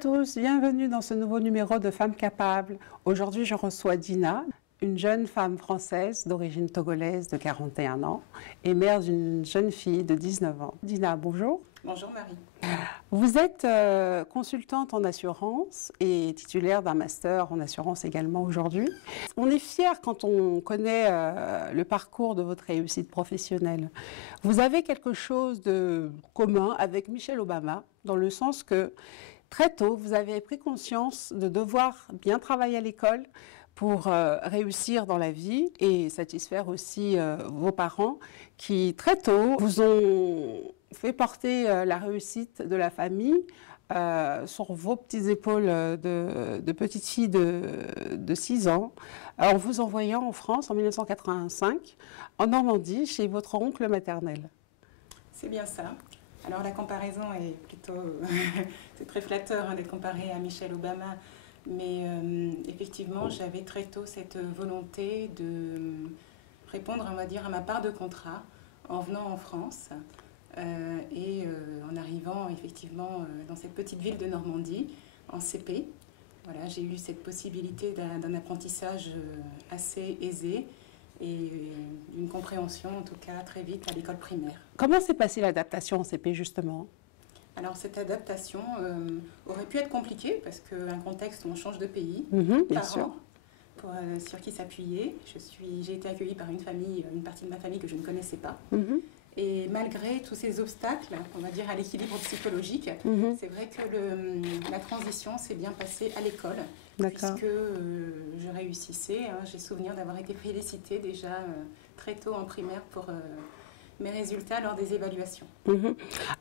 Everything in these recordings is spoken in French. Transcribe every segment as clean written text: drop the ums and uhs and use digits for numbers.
tous, bienvenue dans ce nouveau numéro de Femmes Capables. Aujourd'hui, je reçois Dina, une jeune femme française d'origine togolaise de 41 ans et mère d'une jeune fille de 19 ans. Dina, bonjour. Bonjour Marie. Vous êtes consultante en assurance et titulaire d'un master en assurance également aujourd'hui. On est fiers quand on connaît le parcours de votre réussite professionnelle. Vous avez quelque chose de commun avec Michelle Obama, dans le sens que très tôt, vous avez pris conscience de devoir bien travailler à l'école pour réussir dans la vie et satisfaire aussi vos parents qui très tôt vous ont fait porter la réussite de la famille sur vos petites épaules de petite fille de 6 ans, en vous envoyant en France en 1985, en Normandie, chez votre oncle maternel. C'est bien ça. Alors la comparaison est plutôt... c'est très flatteur d'être comparé à Michelle Obama, mais effectivement, j'avais très tôt cette volonté de répondre, on va dire, à ma part de contrat en venant en France. En arrivant effectivement dans cette petite ville de Normandie, en CP, voilà, j'ai eu cette possibilité d'un apprentissage assez aisé et d'une compréhension en tout cas très vite à l'école primaire. Comment s'est passée l'adaptation en CP justement ? Alors cette adaptation aurait pu être compliquée parce qu'un contexte où on change de pays, bien sûr. Sur qui s'appuyer. J'ai été accueillie par une partie de ma famille que je ne connaissais pas. Et malgré tous ces obstacles, on va dire à l'équilibre psychologique, c'est vrai que la transition s'est bien passée à l'école, puisque je réussissais. J'ai souvenir d'avoir été félicitée déjà très tôt en primaire pour mes résultats lors des évaluations.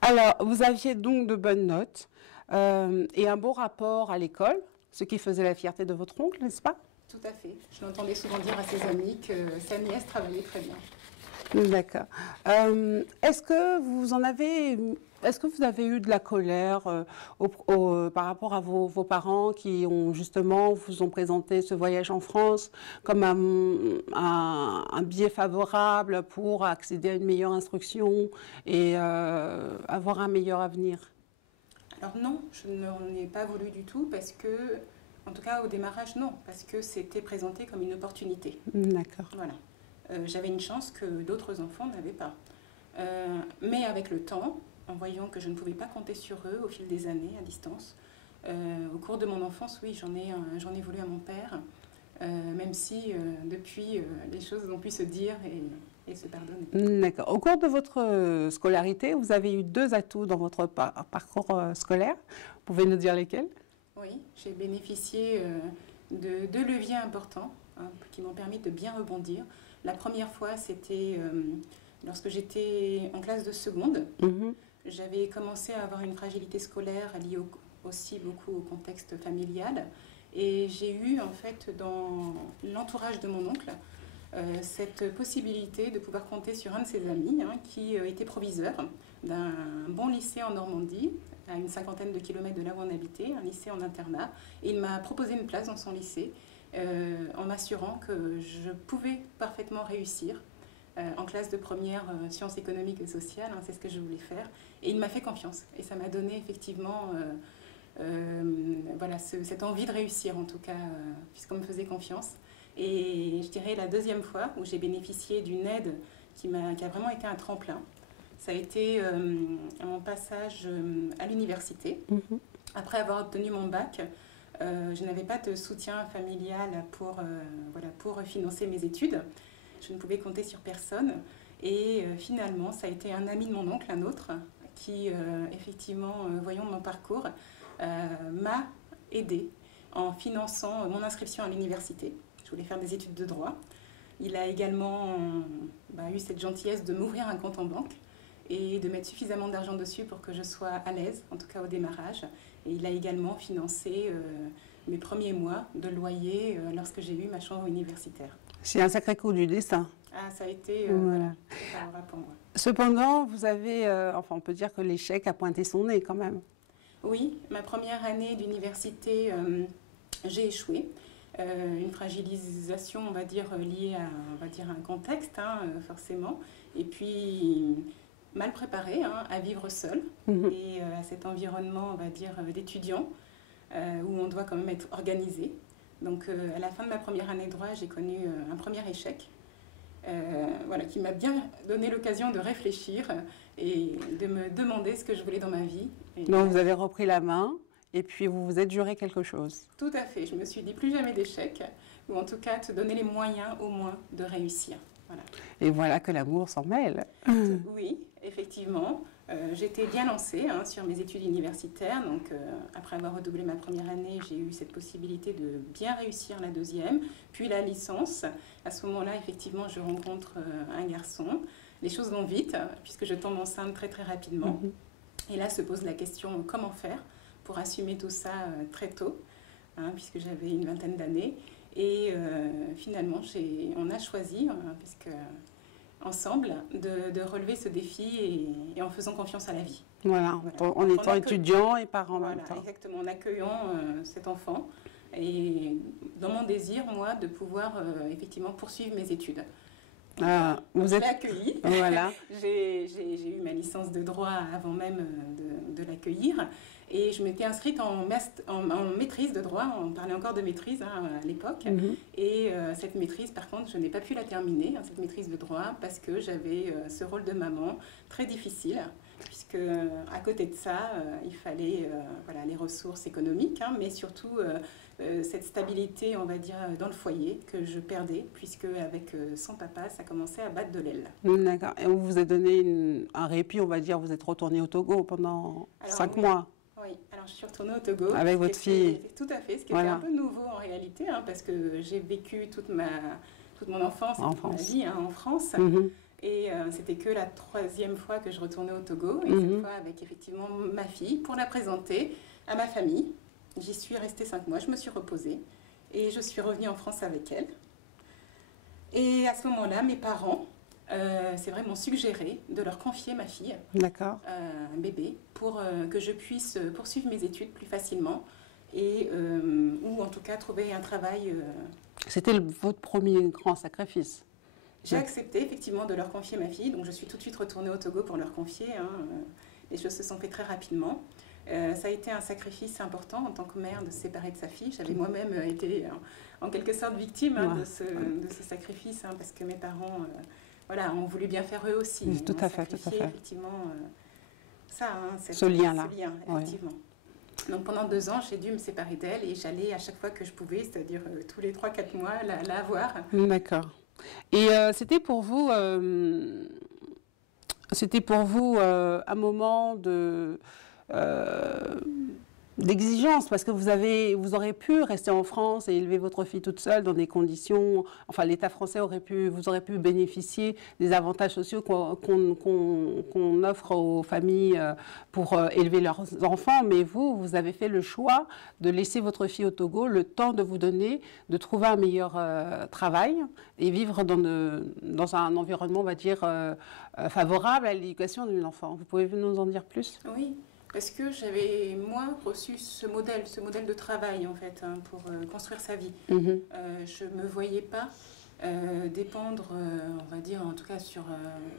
Alors, vous aviez donc de bonnes notes et un bon rapport à l'école, ce qui faisait la fierté de votre oncle, n'est-ce pas ? Tout à fait. Je l'entendais souvent dire à ses amis que sa nièce travaillait très bien. D'accord. Est-ce que vous avez eu de la colère par rapport à vos parents qui vous ont présenté ce voyage en France comme un biais favorable pour accéder à une meilleure instruction et avoir un meilleur avenir? Alors non, je n'en ai pas voulu du tout parce que, en tout cas au démarrage, non, parce que c'était présenté comme une opportunité. D'accord. Voilà. J'avais une chance que d'autres enfants n'avaient pas. Mais avec le temps, en voyant que je ne pouvais pas compter sur eux au fil des années à distance, au cours de mon enfance, oui, j'en ai voulu à mon père, même si depuis, les choses ont pu se dire et se pardonner. D'accord. Au cours de votre scolarité, vous avez eu 2 atouts dans votre parcours scolaire. Vous pouvez nous dire lesquels? Oui, j'ai bénéficié de 2 leviers importants qui m'ont permis de bien rebondir. La première fois, c'était lorsque j'étais en classe de seconde. J'avais commencé à avoir une fragilité scolaire liée aussi beaucoup au contexte familial. Et j'ai eu, en fait, dans l'entourage de mon oncle, cette possibilité de pouvoir compter sur un de ses amis qui était proviseur d'un bon lycée en Normandie, à une 50aine de kilomètres de là où on habitait, un lycée en internat. Et il m'a proposé une place dans son lycée. En m'assurant que je pouvais parfaitement réussir en classe de première sciences économiques et sociales, c'est ce que je voulais faire. Et il m'a fait confiance et ça m'a donné effectivement voilà, cette envie de réussir en tout cas, puisqu'on me faisait confiance. Et je dirais la deuxième fois où j'ai bénéficié d'une aide qui a vraiment été un tremplin, ça a été à mon passage à l'université. Après avoir obtenu mon bac, je n'avais pas de soutien familial pour financer mes études. Je ne pouvais compter sur personne. Et finalement, ça a été un ami de mon oncle, un autre, qui, effectivement, voyant mon parcours, m'a aidé en finançant mon inscription à l'université. Je voulais faire des études de droit. Il a également eu cette gentillesse de m'ouvrir un compte en banque et de mettre suffisamment d'argent dessus pour que je sois à l'aise, en tout cas au démarrage. Et il a également financé mes premiers mois de loyer lorsque j'ai eu ma chambre universitaire. C'est un sacré coup du destin. Ah, ça a été voilà. favorable pour moi. Cependant, vous avez, on peut dire que l'échec a pointé son nez quand même. Oui, ma première année d'université, j'ai échoué. Une fragilisation, on va dire, liée à un contexte, forcément. Et puis, mal préparée à vivre seule et à cet environnement, on va dire, d'étudiants. où on doit quand même être organisé. Donc à la fin de ma première année de droit, j'ai connu un premier échec. Voilà, qui m'a bien donné l'occasion de réfléchir et de me demander ce que je voulais dans ma vie. Donc vous avez repris la main et puis vous vous êtes juré quelque chose. Tout à fait, je me suis dit plus jamais d'échec, ou en tout cas te donner les moyens au moins de réussir. Voilà. Et voilà que l'amour s'en mêle. Oui, effectivement. J'étais bien lancée sur mes études universitaires. Donc, après avoir redoublé ma première année, j'ai eu cette possibilité de bien réussir la deuxième, puis la licence. À ce moment-là, effectivement, je rencontre un garçon. Les choses vont vite, puisque je tombe enceinte très, très rapidement. Et là, se pose la question, comment faire pour assumer tout ça très tôt, puisque j'avais une vingtaine d'années. Et finalement, on a choisi, puisque... ensemble, de relever ce défi et en faisant confiance à la vie. Voilà, en étant étudiant et parent en même temps. Exactement, en accueillant cet enfant et dans mon désir, moi, de pouvoir effectivement poursuivre mes études. Vous êtes accueillie. Voilà. J'ai eu ma licence de droit avant même de l'accueillir. Et je m'étais inscrite en maîtrise de droit, on parlait encore de maîtrise à l'époque. Et cette maîtrise, par contre, je n'ai pas pu la terminer, cette maîtrise de droit, parce que j'avais ce rôle de maman très difficile, puisque à côté de ça, il fallait voilà, les ressources économiques, mais surtout cette stabilité, on va dire, dans le foyer que je perdais, puisque avec son papa, ça commençait à battre de l'aile. D'accord. Et on vous a donné un répit, on va dire, vous êtes retourné au Togo pendant 5 mois. Oui, alors je suis retournée au Togo. Avec votre fille. Tout à fait, ce qui était un peu nouveau en réalité, parce que j'ai vécu toute mon enfance, toute ma vie en France. Et c'était que la 3e fois que je retournais au Togo, et cette fois avec effectivement ma fille, pour la présenter à ma famille. J'y suis restée 5 mois, je me suis reposée, et je suis revenue en France avec elle. Et à ce moment-là, mes parents... c'est vrai, m'ont suggéré de leur confier ma fille, un bébé, pour que je puisse poursuivre mes études plus facilement et ou en tout cas trouver un travail. C'était votre premier grand sacrifice. J'ai accepté effectivement de leur confier ma fille, donc je suis tout de suite retournée au Togo pour leur confier. Les choses se sont faites très rapidement. Ça a été un sacrifice important en tant que mère de se séparer de sa fille. J'avais moi-même été en quelque sorte victime de ce sacrifice, parce que mes parents... voilà, on voulait bien faire eux aussi. Tout à fait. Effectivement, ce lien-là. Effectivement. Donc pendant 2 ans, j'ai dû me séparer d'elle et j'allais à chaque fois que je pouvais, c'est-à-dire tous les 3-4 mois, la voir. D'accord. Et c'était pour vous un moment d'exigence, parce que vous aurez pu rester en France et élever votre fille toute seule dans des conditions, enfin l'État français vous aurez pu bénéficier des avantages sociaux qu'on offre aux familles pour élever leurs enfants, mais vous avez fait le choix de laisser votre fille au Togo le temps de vous donner, de trouver un meilleur travail et vivre dans un environnement, on va dire, favorable à l'éducation de l'enfant. Vous pouvez nous en dire plus? Oui. Parce que j'avais, moi, reçu ce modèle de travail, en fait, pour construire sa vie. Je ne me voyais pas dépendre, on va dire, en tout cas sur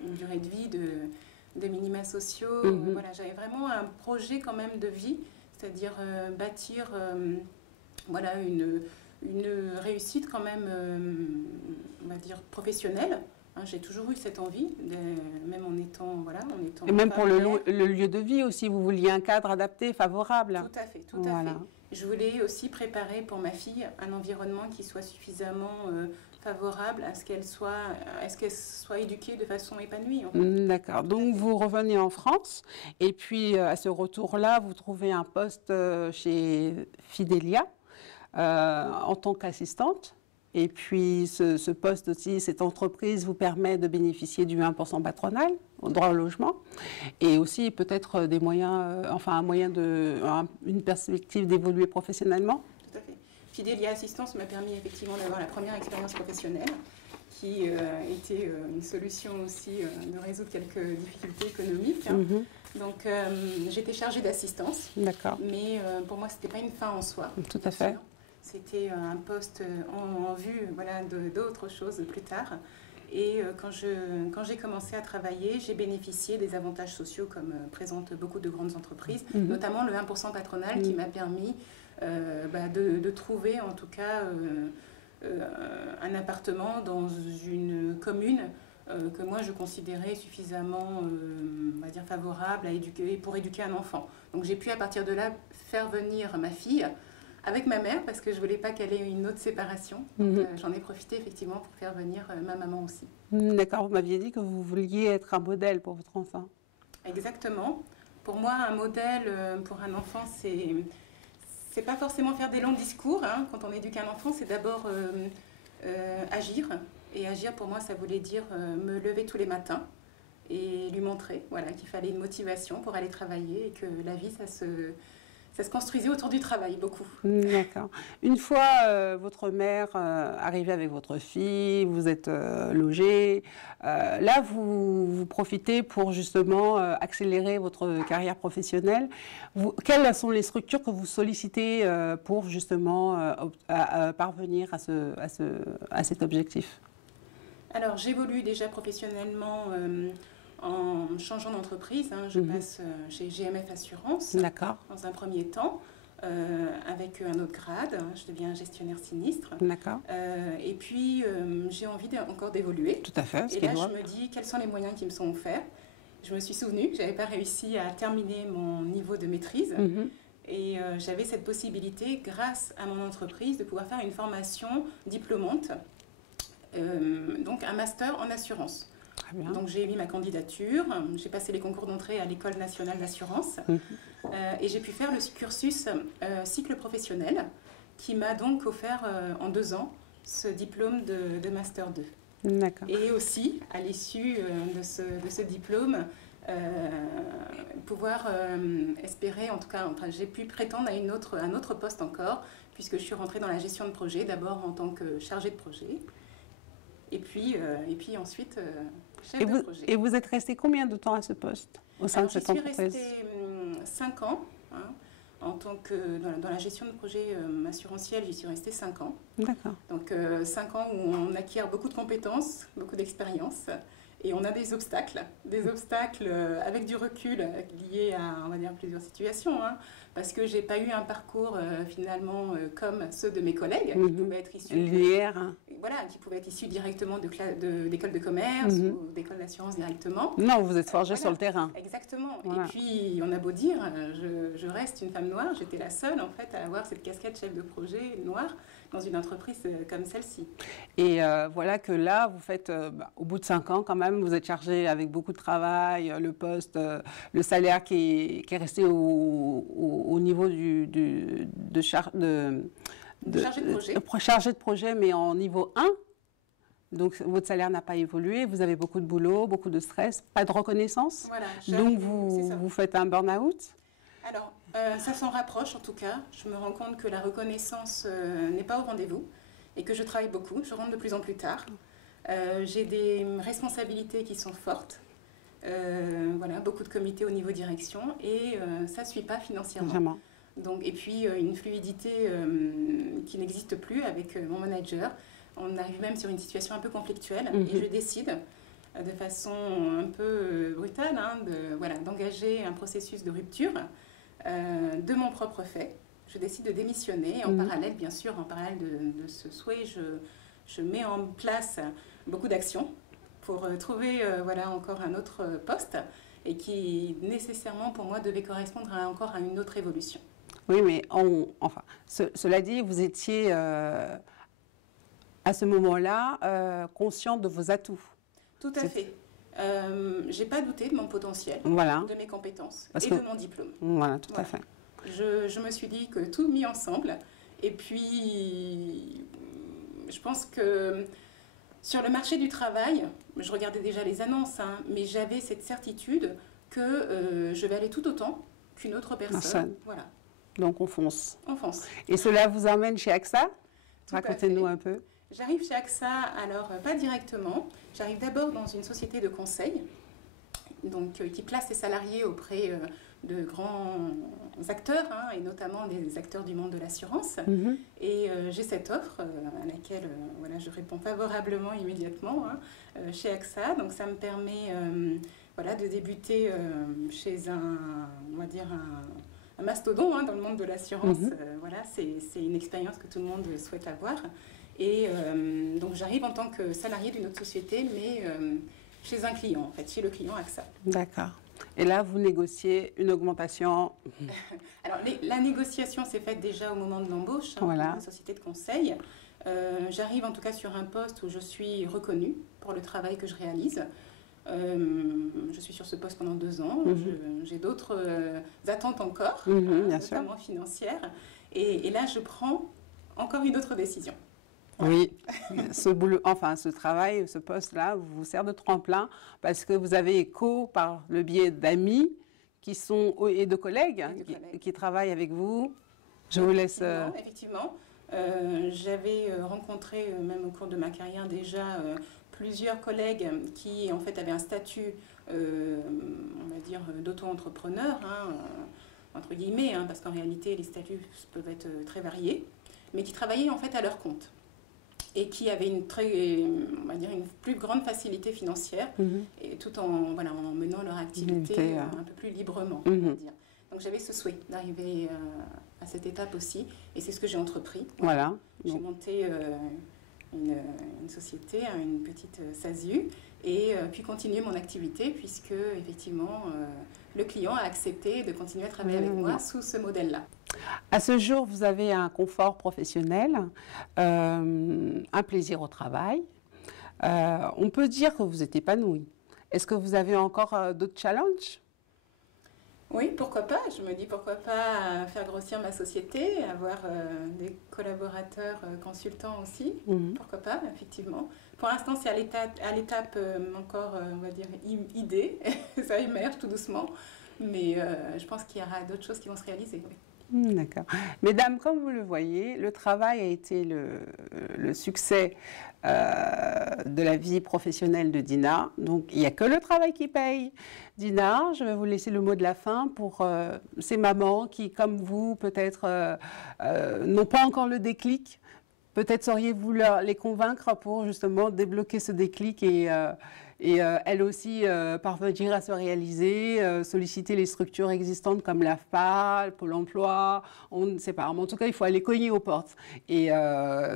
une durée de vie de minima sociaux. Voilà, j'avais vraiment un projet quand même de vie, c'est-à-dire bâtir voilà, une réussite quand même, on va dire, professionnelle. J'ai toujours eu cette envie, même en étant... Voilà, et même pour le lieu de vie aussi, vous vouliez un cadre adapté, favorable. Tout à fait, tout à fait. Je voulais aussi préparer pour ma fille un environnement qui soit suffisamment favorable à ce qu'elle soit éduquée de façon épanouie. En fait. D'accord, donc vous revenez en France, et puis à ce retour-là, vous trouvez un poste chez Fidelia en tant qu'assistante. Et puis, ce poste aussi, cette entreprise vous permet de bénéficier du 1% patronal, au droit au logement, et aussi peut-être des moyens, une perspective d'évoluer professionnellement. Tout à fait. Fidelia Assistance m'a permis effectivement d'avoir la première expérience professionnelle, qui était une solution aussi de résoudre quelques difficultés économiques. Donc, j'étais chargée d'assistance. D'accord. Mais pour moi, ce n'était pas une fin en soi. Tout à fait. C'était un poste en vue voilà, d'autres choses plus tard. Et quand j'ai commencé à travailler, j'ai bénéficié des avantages sociaux comme présentent beaucoup de grandes entreprises, notamment le 1% patronal qui m'a permis de trouver en tout cas un appartement dans une commune que moi je considérais suffisamment on va dire favorable pour éduquer un enfant. Donc j'ai pu à partir de là faire venir ma fille avec ma mère parce que je ne voulais pas qu'elle ait une autre séparation. J'en ai profité effectivement pour faire venir ma maman aussi. D'accord, vous m'aviez dit que vous vouliez être un modèle pour votre enfant. Exactement. Pour moi, un modèle pour un enfant, c'est pas forcément faire des longs discours. Hein. Quand on éduque un enfant, c'est d'abord agir. Et agir, pour moi, ça voulait dire me lever tous les matins et lui montrer qu'il fallait une motivation pour aller travailler et que la vie, ça se construisait autour du travail, beaucoup. D'accord. Une fois votre mère arrivée avec votre fille, vous êtes logé, là vous profitez pour justement accélérer votre carrière professionnelle. Quelles sont les structures que vous sollicitez pour justement parvenir à cet objectif? Alors j'évolue déjà professionnellement en changeant d'entreprise. Hein. Je passe chez GMF Assurance dans un premier temps, avec un autre grade. Je deviens gestionnaire sinistre. Et puis, j'ai envie encore d'évoluer. Tout à fait. Et là, je me dis, quels sont les moyens qui me sont offerts? Je me suis souvenue que je n'avais pas réussi à terminer mon niveau de maîtrise. Et j'avais cette possibilité, grâce à mon entreprise, de pouvoir faire une formation diplômante, donc un master en assurance. Donc j'ai mis ma candidature, j'ai passé les concours d'entrée à l'École nationale d'assurance et j'ai pu faire le cursus cycle professionnel qui m'a donc offert en 2 ans ce diplôme de Master 2. Et aussi, à l'issue de ce diplôme, pouvoir espérer, en tout cas, j'ai pu prétendre à un autre poste encore, puisque je suis rentrée dans la gestion de projet, d'abord en tant que chargée de projet. Et puis ensuite, chef de projet. Et vous êtes resté combien de temps à ce poste au sein de cette entreprise? Je suis restée 5 ans. Hein, en tant que dans la gestion de projet assurantiel, j'y suis restée 5 ans. D'accord. Donc 5 ans où on acquiert beaucoup de compétences, beaucoup d'expérience. Et on a des obstacles avec du recul liés à, on va dire, plusieurs situations. Hein, parce que je n'ai pas eu un parcours finalement comme ceux de mes collègues qui pouvaient être issus qui pouvaient être issus directement d'écoles de commerce ou d'écoles d'assurance directement. Non, vous êtes forgé sur le terrain. Exactement. Et puis, on a beau dire, je reste une femme noire. J'étais la seule, en fait, à avoir cette casquette chef de projet noire dans une entreprise comme celle-ci. Et voilà que là, vous faites, au bout de 5 ans quand même, vous êtes chargé avec beaucoup de travail, le poste, le salaire qui est resté au niveau de chargé de projet, mais en niveau 1. Donc, votre salaire n'a pas évolué, vous avez beaucoup de boulot, beaucoup de stress, pas de reconnaissance. Voilà, donc, vous faites un burn-out? Alors, ça s'en rapproche en tout cas. Je me rends compte que la reconnaissance n'est pas au rendez-vous et que je travaille beaucoup. Je rentre de plus en plus tard. J'ai des responsabilités qui sont fortes. Beaucoup de comités au niveau direction et ça ne suit pas financièrement. Vraiment. Donc, et puis, une fluidité qui n'existe plus avec mon manager. On arrive même sur une situation un peu conflictuelle et je décide de façon un peu brutale d'engager un processus de rupture de mon propre fait. Je décide de démissionner et en parallèle, bien sûr, en parallèle de ce souhait, je mets en place beaucoup d'actions pour trouver encore un autre poste et qui nécessairement pour moi devait correspondre encore à une autre évolution. Oui, mais cela dit, vous étiez à ce moment-là consciente de vos atouts. Tout à fait. J'ai pas douté de mon potentiel, de mes compétences et de mon diplôme. Voilà, tout à fait. Je me suis dit que tout mis ensemble. Et puis, je pense que sur le marché du travail, je regardais déjà les annonces, mais j'avais cette certitude que je vais aller tout autant qu'une autre personne. Voilà. Donc on fonce. On fonce. Et cela vous emmène chez AXA? Racontez-nous un peu. J'arrive chez AXA, alors pas directement. J'arrive d'abord dans une société de conseil donc, qui place ses salariés auprès de grands acteurs, et notamment des acteurs du monde de l'assurance. Et j'ai cette offre à laquelle je réponds favorablement immédiatement chez AXA. Donc ça me permet de débuter chez un mastodonte dans le monde de l'assurance. Voilà, c'est une expérience que tout le monde souhaite avoir. Et donc j'arrive en tant que salarié d'une autre société, mais chez un client, en fait, chez le client AXA. D'accord. Et là, vous négociez une augmentation. Alors, la négociation s'est faite déjà au moment de l'embauche, voilà. Dans la société de conseil. J'arrive en tout cas sur un poste où je suis reconnue pour le travail que je réalise. Je suis sur ce poste pendant 2 ans. J'ai d'autres attentes encore, notamment financières. Et là, je prends encore une autre décision. Oui, ce travail, ce poste-là vous sert de tremplin parce que vous avez écho par le biais d'amis et de collègues, qui travaillent avec vous. Je vous laisse... Effectivement. J'avais rencontré, même au cours de ma carrière déjà, plusieurs collègues qui en fait avaient un statut, on va dire, d'auto-entrepreneur, entre guillemets, parce qu'en réalité les statuts peuvent être très variés, mais qui travaillaient en fait à leur compte et qui avaient une plus grande facilité financière, et tout en menant leur activité un peu plus librement, on va dire. Donc j'avais ce souhait d'arriver à cette étape aussi, et c'est ce que j'ai entrepris. Voilà. J'ai monté une société, une petite SASU, et puis continuer mon activité, puisque effectivement le client a accepté de continuer à travailler avec moi sous ce modèle-là. À ce jour, vous avez un confort professionnel, un plaisir au travail. On peut dire que vous êtes épanoui. Est-ce que vous avez encore d'autres challenges ? Oui, pourquoi pas. Je me dis pourquoi pas faire grossir ma société, avoir des collaborateurs consultants aussi. Pourquoi pas, effectivement. Pour l'instant, c'est à l'étape encore, on va dire, idée. Ça émerge tout doucement. Mais je pense qu'il y aura d'autres choses qui vont se réaliser. Oui. D'accord. Mesdames, comme vous le voyez, le travail a été le succès de la vie professionnelle de Dina. Donc, il n'y a que le travail qui paye. Dina, je vais vous laisser le mot de la fin pour ces mamans qui, comme vous, peut-être n'ont pas encore le déclic. Peut-être sauriez-vous les convaincre pour justement débloquer ce déclic et elles aussi parvenir à se réaliser, solliciter les structures existantes comme l'AFPA, Pôle emploi, on ne sait pas. Mais en tout cas, il faut aller cogner aux portes. Et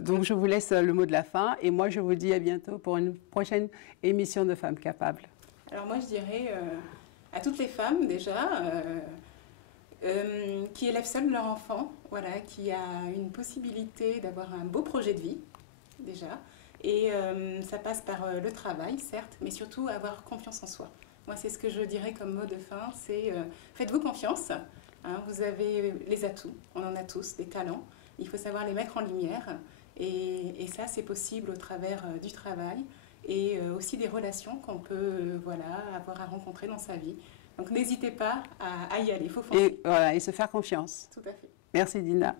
donc, je vous laisse le mot de la fin. Et moi, je vous dis à bientôt pour une prochaine émission de Femmes Capables. Alors moi, je dirais à toutes les femmes, déjà, qui élèvent seules leur enfant, qui a une possibilité d'avoir un beau projet de vie, déjà. Et ça passe par le travail, certes, mais surtout avoir confiance en soi. Moi, c'est ce que je dirais comme mot de fin, c'est faites-vous confiance. Vous avez les atouts, on en a tous, des talents. Il faut savoir les mettre en lumière. Et ça, c'est possible au travers du travail et aussi des relations qu'on peut avoir à rencontrer dans sa vie. Donc, n'hésitez pas à y aller, il faut foncer. Et se faire confiance. Tout à fait. Merci, Dina.